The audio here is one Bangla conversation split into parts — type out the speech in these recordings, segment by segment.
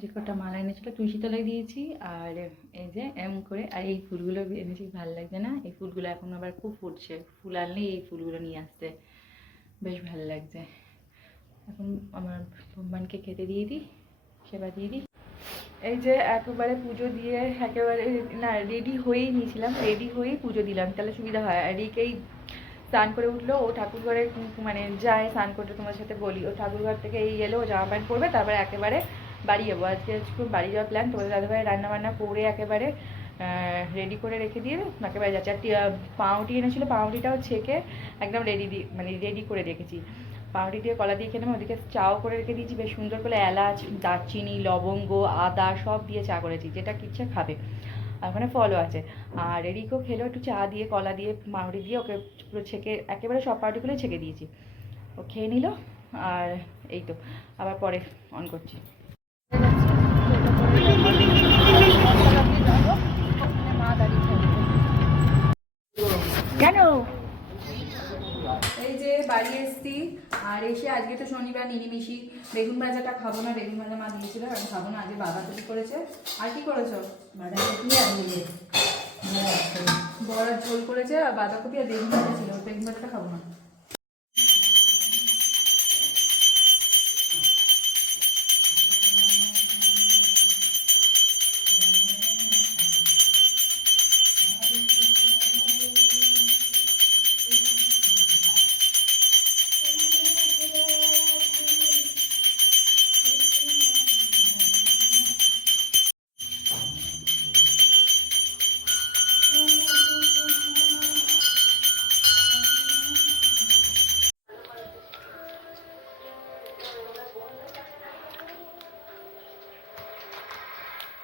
যে কটা মালা এনেছিল তুলসী তলায় দিয়েছি, আর এই যে এম করে, আর এই ফুলগুলো এনেছি, ভালো লাগছে না? এই ফুলগুলো এখন আবার খুব ফুটছে। ফুল আনলেই এই ফুলগুলো নিয়ে আসতে বেশ ভালো লাগছে। এখন আমার ভগবানকে খেতে দিয়ে দিই, সেবা দিয়ে দিই। এই যে একেবারে পুজো দিয়ে একেবারে না রেডি হয়েই নিয়েছিলাম রেডি হয়েই পুজো দিলাম। তাহলে সুবিধা হয়। আর রিকেই স্নান করে উঠল, ও ঠাকুর ঘরে মানে যায় স্নান করতে, তোমার সাথে বলি। ও ঠাকুর ঘর থেকে এই এলো, জামা প্যান্ট পরবে, তারপরে একেবারে বাড়ি যাব। আজকে আজকে বাড়ি যাওয়ার প্ল্যান তোমাদের দাদাভাই রান্না বান্না করে একেবারে রেডি করে রেখে দিয়ে একেবারে যাচ্ছে আর পাউরুটি এনেছিলো, পাউরুটিটাও ছেঁকে একদম রেডি দিয়ে মানে রেডি করে রেখেছি। পাউরুটি দিয়ে কলা দিয়ে খেলাম ওদিকে চাও করে রেখে দিয়েছি, বেশ সুন্দর করে এলাচ, দারচিনি, লবঙ্গ, আদা সব দিয়ে চা করেছি, যেটা কিচ্ছে খাবে। আর ওখানে ফলও আছে। আর রিকো খেলো, একটু চা দিয়ে, কলা দিয়ে, পাউরুটি দিয়ে, ওকে পুরো ছেঁকে, একেবারে সব পাউরুটিগুলোই ছেঁকে দিয়েছি। ও খেয়ে নিল, আর এই তো, আবার পরে অন করছি। কেন? এই যে বাড়ি এসছি আর এসে আজকে তো শনিবার নিরিমিশি বেগুন ভাজাটা খাব না বেগুন ভাজা মা দিয়েছিল আমি খাব না আজকে বাবা তৈরি করেছে। আর কি করেছ? বড় ঝোল করেছে আর বাঁধাকপি আর বেগুন ভাজা ছিল বেগুন ভাজাটা খাব না।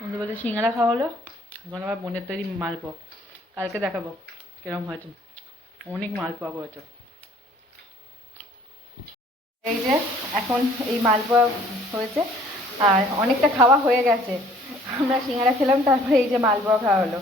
বন্ধু বলছে, সিঙ্গারা খাওয়া হলো? এখন আবার বোনের তৈরি মালপো কালকে দেখাবো কিরম হয়েছে। অনেক মালপোয়া করেছে। এই যে এখন এই মালপোয়া হয়েছে, আর অনেকটা খাওয়া হয়ে গেছে। আমরা সিঙ্গারা খেলাম, তারপরে এই যে মালপোয়া খাওয়া হলো।